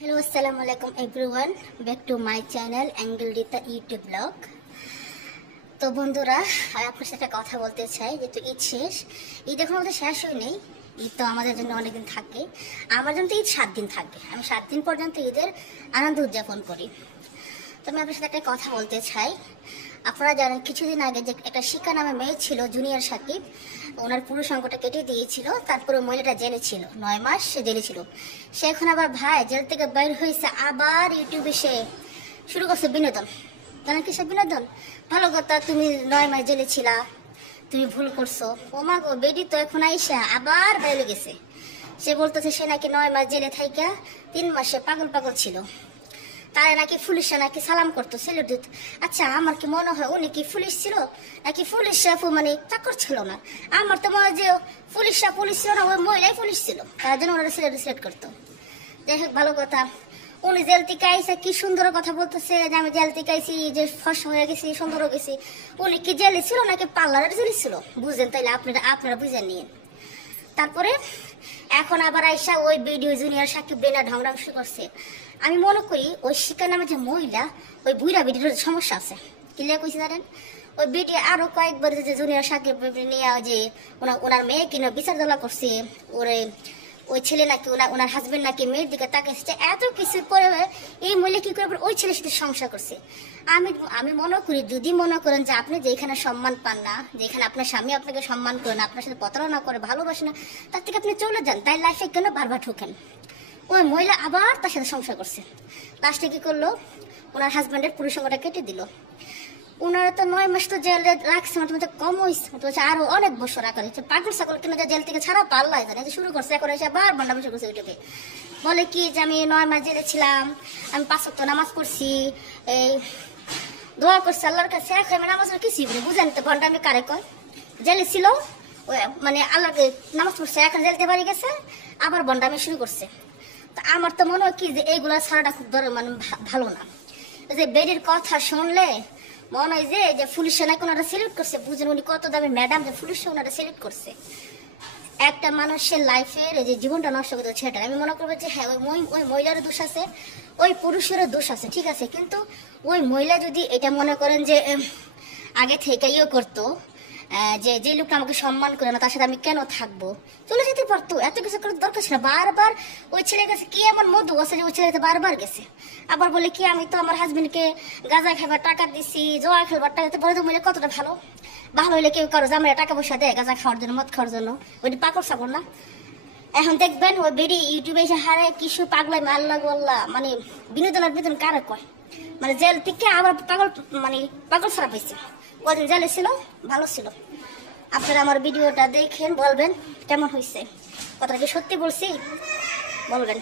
Hello अस्सलाम वालेकुम everyone back to my channel angel Rita YouTube blog. তো বন্ধুরা, আমি আপনার সাথে কথা বলতে চাই যে ঈদ শেষ, ঈদ এখন আমাদের শেষ হয় নেই। ঈদ তো আমাদের জন্য অনেকদিন থাকে, আমার জন্য তো ঈদ 7 দিন থাকবে। আমি 7 দিন পর্যন্ত ঈদের আনন্দ উদযাপন করি। তো আমি আপনার সাথে একটা কথা বলতে চাই। আপনারা জানেন কিছুদিন আগে যে একটা শিকা নামে মেয়ে ছিল জুনিয়র সাকিব, ওনার পুরো সংকটটা কেটে দিয়েছিল। তারপরে মহিলাটা জেলে ছিল, 9 মাস সে জেলে ছিল। সে এখন আবার ভাই জেল থেকে বের হয়েছে, আবার ইউটিউবে সে শুরু করছে বিনোদন। জানেন কিসব বিনোদন? ভালো কথা, তুমি 9 মাস জেলে ছিলা, তুমি ভুল করছো। ও মা গো, বেডি তো এখন আইসা আবার বেরিয়ে গেছে। সে বলতেছে সে নাকি 9 মাস জেলে থাইকা 3 মাসে পাগল পাগল ছিল, তারা নাকি পুলিশরা নাকি সালাম করতো, সেলুট দিত। আচ্ছা, আমার কি মনে হয় উনি কি পুলিশ ছিল নাকি পুলিশ মানে চাকর ছিল না? আমার তো মনে হয় যে পুলিশ ছিল না, ওই মহিলাই পুলিশ ছিল, তার জন্য ওনারা সিলেক্ট করতো। যাই হোক, ভালো কথা। উনি জেল থেকে আইসে কি সুন্দর কথা বলতেছে যে আমি জেল থেকে আইসি, যে ফর্সা হয়ে গেছি, সুন্দর হয়ে গেছি। উনি কি জেলে ছিল নাকি পার্লারের জেলে ছিল? বুঝেন তাইলে আপনারা বুঝে নিন। তারপরে এখন আবার আইসা ওই ভিডিও জুনিয়র সাকিব বেনা ঢংরাং শুরু করছে। আমি মনে করি ওই শিকা নামে যে মহিলা, ওই বুইরা ভিডিওর সমস্যা আছে। ক্লিয়ার কইছি জানেন? ওই ভিডিও আরো কয়েকবার যে জুনিয়র সাকিব নিয়ে যে ওনার মেয়ে কিনা বিচার দলা করছে, ওরে ওই ছেলে নাকি ওনার হাজবেন্ড নাকি মেয়ের দিকে তাকাইছে, এত কিছু পরে এই মহিলা কি করে ওই ছেলের সাথে সংসার করছে। আমি মনে করি, যদি মনে করেন যে আপনি যেখানে সম্মান পান না, যেখানে আপনার স্বামী আপনাকে সম্মান করে না, আপনার সাথে প্রতারণা করে, ভালোবাসে না, তার থেকে আপনি চলে যান। তাই লাইফে কেন বারবার ঠোকেন? ওই মহিলা আবার তার সাথে সংসার করছে। লাস্টে কি করলো? ওনার হাজবেন্ডের পুরুষ সঙ্গটা কেটে দিল। ওনারা তো 9 মাস তো জেলে রাখছে, মানে কম হয়েছে, আরো অনেক বছর রাখা হয়েছে। পাগল ছাগল কিনা জেল থেকে ছাড়া পাল্লাই জানে শুরু করছে। এখন এসে আবার বন্ডা বসে করছে ইউটিউবে, বলে কি যে আমি 9 মাস জেলে ছিলাম, আমি 5 ওয়াক্ত নামাজ পড়ছি, এই দোয়া করছি আল্লাহর কাছে। এখন আমি নামাজ কিছুই বলি, বুঝেন তো বন্ডা আমি কারে কয়? জেলে ছিল, মানে আল্লাহকে নামাজ পড়ছে, এখন জেলতে বাড়ি গেছে, আবার বন্ডামি শুরু করছে। তো আমার তো মনে হয় কি যে এইগুলা ছাড়াটা খুব মানে ভালো না। যে বেডির কথা শুনলে মনে হয় যে পুলিশে নাকি ওনারা সিলেক্ট করছে। বুঝেন উনি কত দামি ম্যাডাম যে পুলিশে ওনারা সিলেক্ট করছে। একটা মানুষের লাইফের যে জীবনটা নষ্ট করতে ছেলেটা, আমি মনে করবো যে হ্যাঁ ওই মহিলারও দোষ আছে, ওই পুরুষেরও দোষ আছে, ঠিক আছে। কিন্তু ওই মহিলা যদি এটা মনে করেন যে আগে থেকে ইয়ে করতো, যে লোকটা আমাকে সম্মান করে না, তার সাথে আমি কেন থাকবো, চলে যেতে পারতো। এত কিছু করার দরকার ছিল না। বারবার ওই ছেলের কাছে কি এমন মধু আছে যে ওই ছেলেটা বারবার গেছে। আবার বলে কি আমি তো আমার হাজবেন্ডকে গাঁজা খাবার টাকা দিছি, জোয়া খেলবার টাকা দিতে, বলে তো মহিলা কতটা ভালো হলে কেউ কারো জামাই টাকা পয়সা দেয় গাঁজা খাওয়ার জন্য, মদ খাওয়ার জন্য? ওইটি পাগল সাগর না? এখন দেখবেন ওই বেরি ইউটিউবে এসে হারে কিছু পাগলাই আল্লাহ গোল্লা, মানে বিনোদনের বেতন কারে কয়, মানে জেল থেকে আবার পাগল ছাড়া পাইছে। কদিন জেলে ছিল, ভালো ছিল। আপনারা আমার ভিডিওটা দেখেন, বলবেন কেমন হয়েছে, কথাটা কি সত্যি বলছি বলবেন।